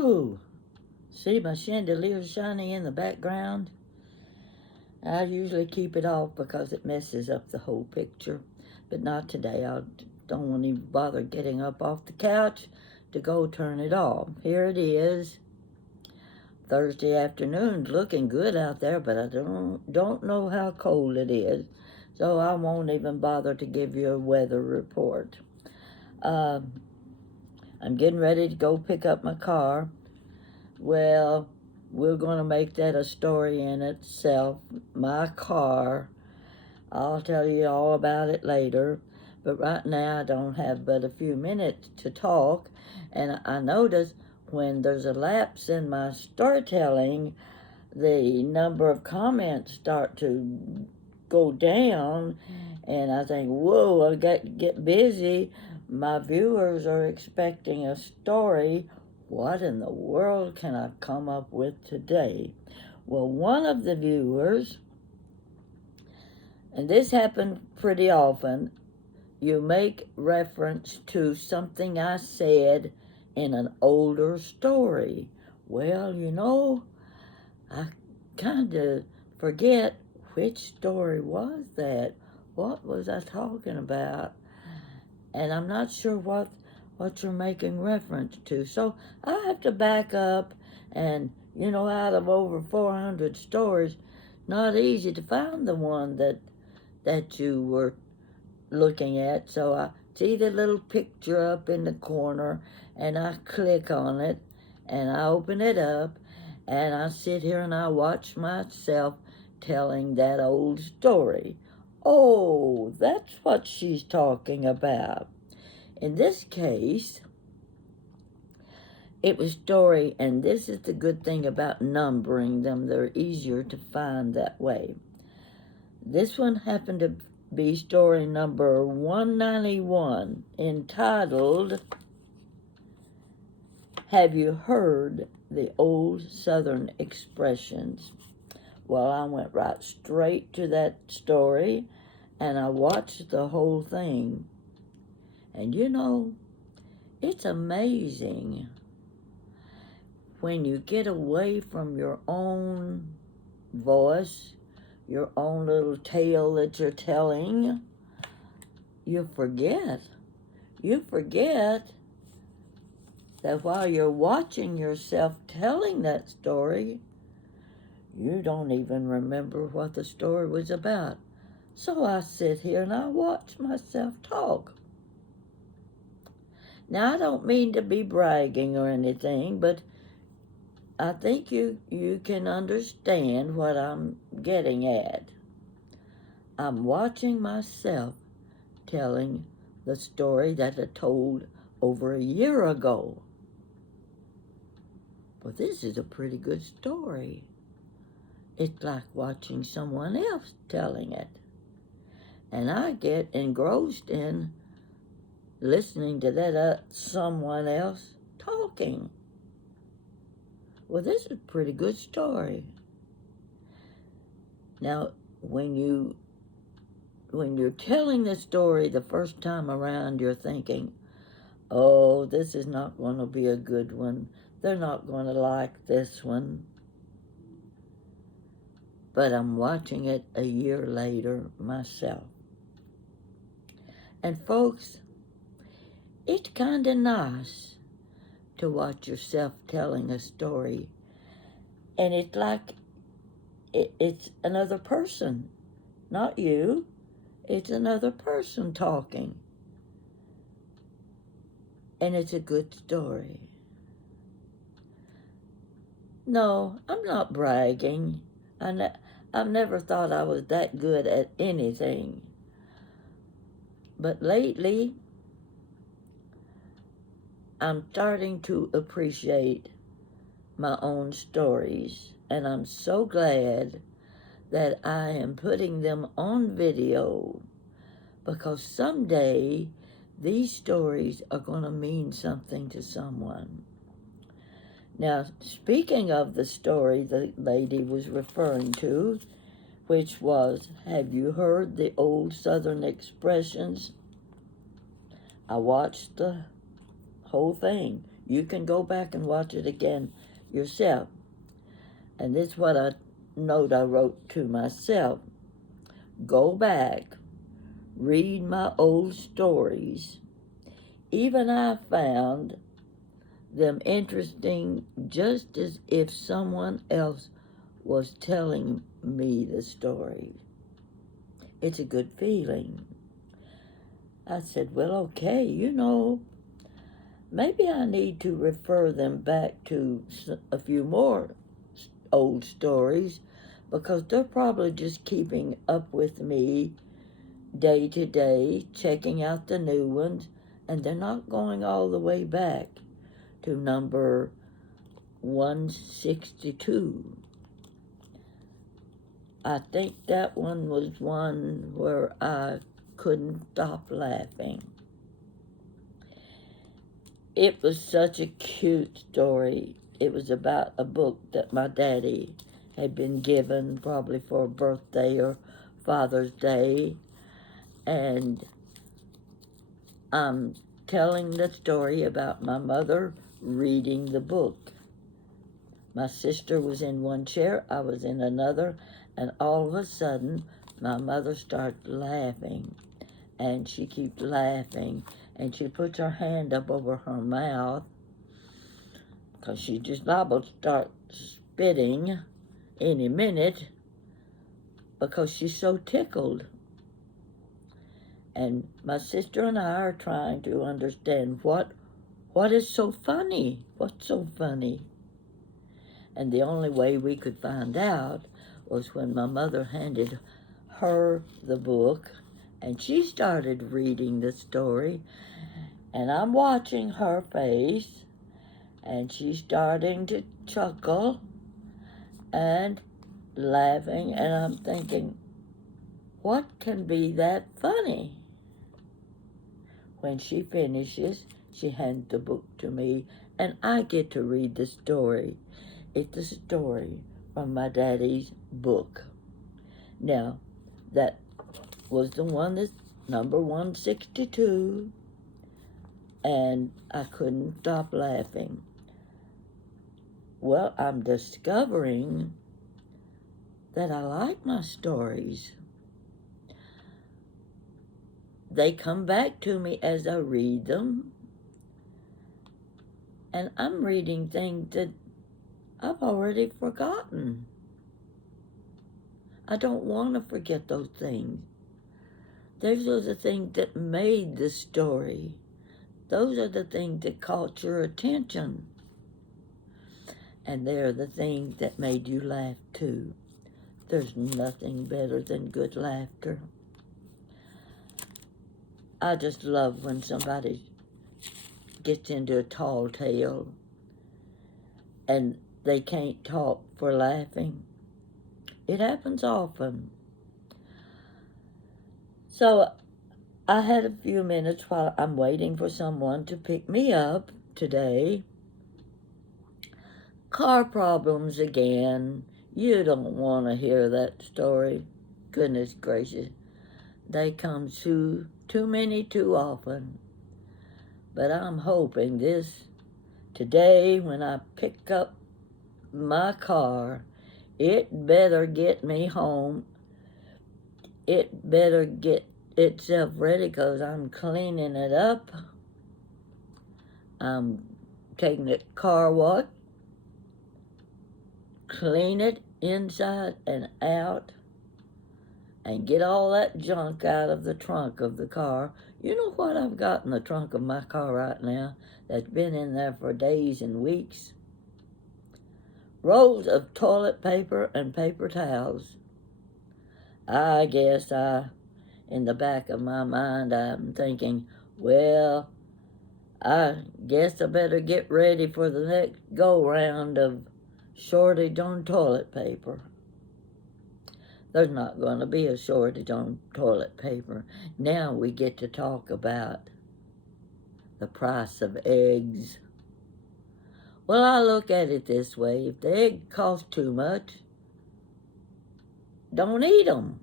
Ooh, see my chandelier shining in the background? I usually keep it off because it messes up the whole picture, but not today. I don't want to even bother getting up off the couch to go turn it off. Here it is. Thursday afternoon, looking good out there, but I don't know how cold it is, so I won't even bother to give you a weather report. I'm getting ready to go pick up my car. Well, we're going to make that a story in itself. My car. I'll tell you all about it later, but right now I don't have but a few minutes to talk, and I notice when there's a lapse in my storytelling, the number of comments start to go down, and I think, whoa, I got to get busy. My viewers are expecting a story. What in the world can I come up with today? Well, one of the viewers, and this happened pretty often, you make reference to something I said in an older story. Well, I kind of forget which story was that. What was I talking about? And I'm not sure what you're making reference to. So I have to back up, and out of over 400 stories, not easy to find the one that you were looking at. So I see the little picture up in the corner, and I click on it, and I open it up, and I sit here and I watch myself telling that old story. Oh, that's what she's talking about. In this case, it was story, and this is the good thing about numbering them. They're easier to find that way. This one happened to be story number 191, entitled, Have You Heard the Old Southern Expressions? Well, I went right straight to that story, and I watched the whole thing. And it's amazing when you get away from your own voice, your own little tale that you're telling, you forget. You forget that while you're watching yourself telling that story, you don't even remember what the story was about. So I sit here and I watch myself talk. Now, I don't mean to be bragging or anything, but I think you can understand what I'm getting at. I'm watching myself telling the story that I told over a year ago. Well, this is a pretty good story. It's like watching someone else telling it. And I get engrossed in listening to that someone else talking. Well, this is a pretty good story. Now, when you're telling the story the first time around, you're thinking, oh, this is not going to be a good one. They're not going to like this one. But I'm watching it a year later myself. And folks, it's kind of nice to watch yourself telling a story. And it's like it's another person, not you. It's another person talking. And it's a good story. No, I'm not bragging. I've never thought I was that good at anything. But lately, I'm starting to appreciate my own stories. And I'm so glad that I am putting them on video, because someday these stories are going to mean something to someone. Now, speaking of the story the lady was referring to, which was, have you heard the old Southern expressions? I watched the whole thing. You can go back and watch it again yourself. And this is what a note I wrote to myself. Go back, read my old stories. Even I found them interesting just as if someone else was telling me the story. It's a good feeling. I said, well, okay, maybe I need to refer them back to a few more old stories because they're probably just keeping up with me day to day, checking out the new ones, and they're not going all the way back to number 162. I think that one was one where I couldn't stop laughing. It was such a cute story. It was about a book that my daddy had been given, probably for a birthday or Father's Day. And I'm telling the story about my mother reading the book. My sister was in one chair, I was in another, and all of a sudden, my mother started laughing. And she keeps laughing, and she puts her hand up over her mouth because she just liable to start spitting any minute because she's so tickled. And my sister and I are trying to understand what is so funny. What's so funny? And the only way we could find out was when my mother handed her the book, and she started reading the story, and I'm watching her face, and she's starting to chuckle and laughing, and I'm thinking, what can be that funny? When she finishes, she hands the book to me, and I get to read the story. It's a story from my daddy's book. Now, that was the one that's number 162, and I couldn't stop laughing. Well, I'm discovering that I like my stories. They come back to me as I read them, and I'm reading things that I've already forgotten. I don't want to forget those things. Those are the things that made the story. Those are the things that caught your attention. And they're the things that made you laugh too. There's nothing better than good laughter. I just love when somebody gets into a tall tale and they can't talk for laughing. It happens often. So I had a few minutes while I'm waiting for someone to pick me up today. Car problems again. You don't want to hear that story. Goodness gracious. They come too many too often. But I'm hoping this today when I pick up my car, it better get me home. It better get itself ready because I'm cleaning it up. I'm taking it car wash, clean it inside and out, and get all that junk out of the trunk of the car. You know what I've got in the trunk of my car right now that's been in there for days and weeks? Rolls of toilet paper and paper towels. I guess in the back of my mind, I'm thinking, well, I guess I better get ready for the next go-round of shortage on toilet paper. There's not going to be a shortage on toilet paper. Now we get to talk about the price of eggs. Well, I look at it this way. If the egg costs too much, don't eat them.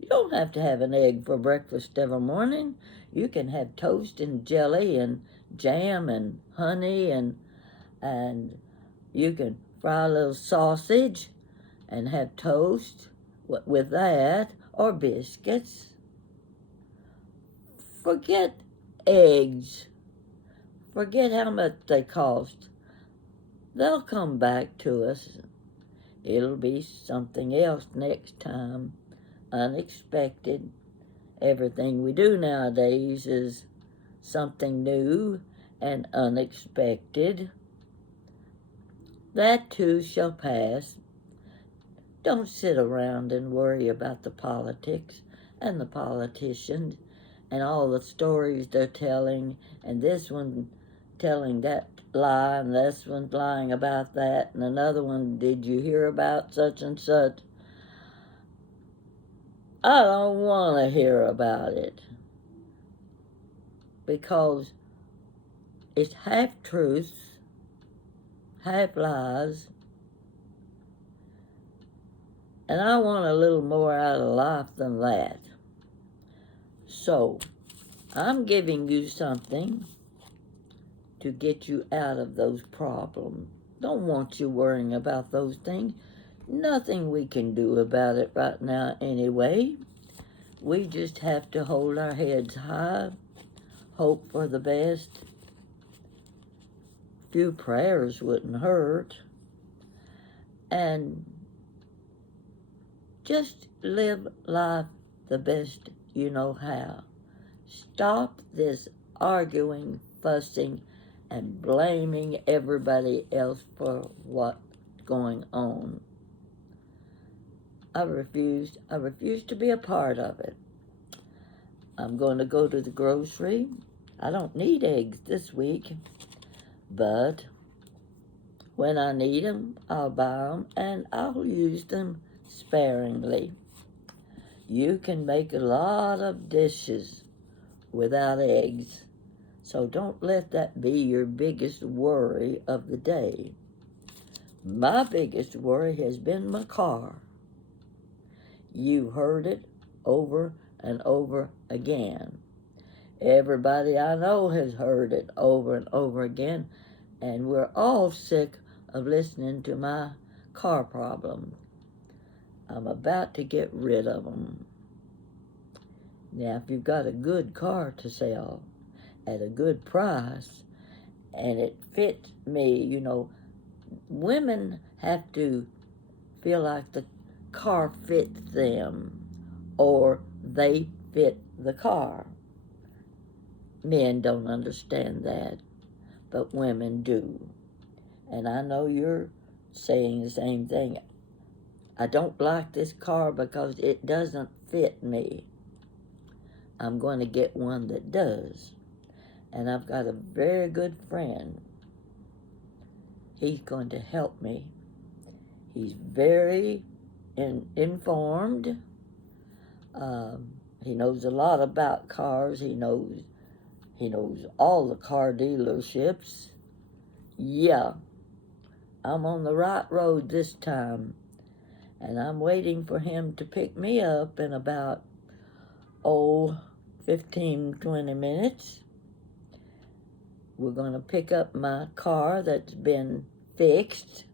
You don't have to have an egg for breakfast every morning. You can have toast and jelly and jam and honey, and you can fry a little sausage and have toast with that, or biscuits. Forget eggs. Forget how much they cost. They'll come back to us. It'll be something else next time. Unexpected. Everything we do nowadays is something new and unexpected. That too shall pass. Don't sit around and worry about the politics and the politicians and all the stories they're telling, and this one telling that lie, and this one lying about that, and another one, did you hear about such and such? I don't want to hear about it, because it's half truths, half lies, and I want a little more out of life than that. So, I'm giving you something to get you out of those problems. Don't want you worrying about those things. Nothing we can do about it right now anyway. We just have to hold our heads high, hope for the best. Few prayers wouldn't hurt. And just live life the best you know how. Stop this arguing, fussing, and blaming everybody else for what's going on. I refuse to be a part of it. I'm going to go to the grocery. I don't need eggs this week, but when I need them, I'll buy them, and I'll use them sparingly. You can make a lot of dishes without eggs, so don't let that be your biggest worry of the day. My biggest worry has been my car. You heard it over and over again. Everybody I know has heard it over and over again, and we're all sick of listening to my car problems. I'm about to get rid of them. Now, if you've got a good car to sell at a good price, and it fits me, women have to feel like the car fits them, or they fit the car. Men don't understand that, but women do. And I know you're saying the same thing. I don't like this car because it doesn't fit me. I'm going to get one that does. And I've got a very good friend. He's going to help me. He's very informed. He knows a lot about cars. He knows all the car dealerships. Yeah, I'm on the right road this time. And I'm waiting for him to pick me up in about, 15, 20 minutes. We're going to pick up my car that's been fixed,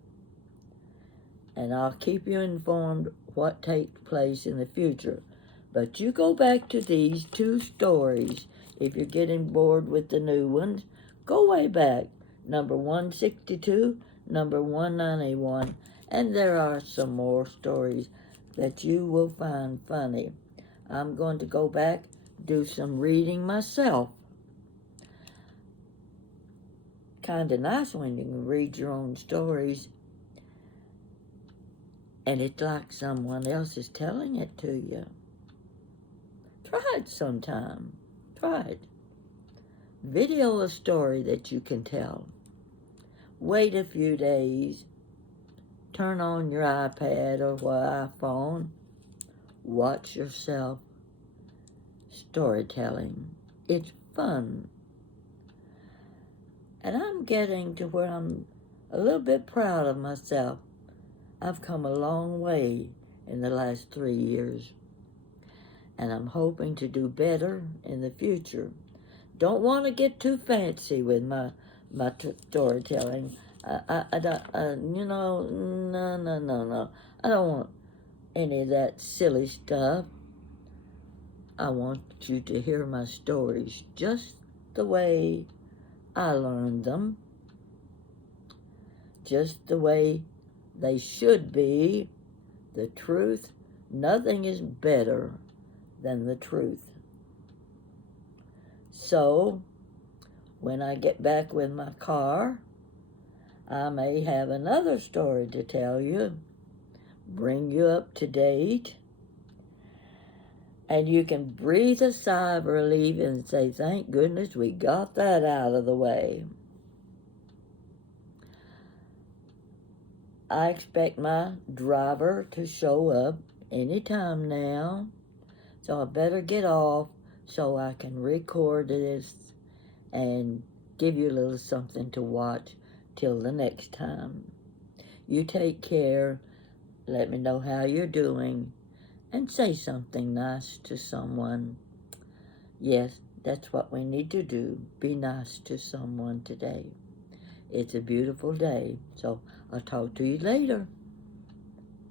and I'll keep you informed what takes place in the future. But you go back to these two stories. If you're getting bored with the new ones, go way back. Number 162, number 191, and there are some more stories that you will find funny. I'm going to go back, do some reading myself. Kind of nice when you can read your own stories, and it's like someone else is telling it to you. Try it sometime. Try it. Video a story that you can tell. Wait a few days. Turn on your iPad or iPhone. Watch yourself storytelling. It's fun. And I'm getting to where I'm a little bit proud of myself. I've come a long way in the last 3 years. and I'm hoping to do better in the future. Don't want to get too fancy with my storytelling. I don't, no. I don't want any of that silly stuff. I want you to hear my stories just the way I learned them, just the way they should be. The truth, nothing is better than the truth. So, when I get back with my car, I may have another story to tell you, bring you up to date, and you can breathe a sigh of relief and say, thank goodness we got that out of the way. I expect my driver to show up anytime now, so I better get off so I can record this and give you a little something to watch till the next time. You take care, let me know how you're doing, and say something nice to someone. Yes, that's what we need to do. Be nice to someone today. It's a beautiful day, so I'll talk to you later.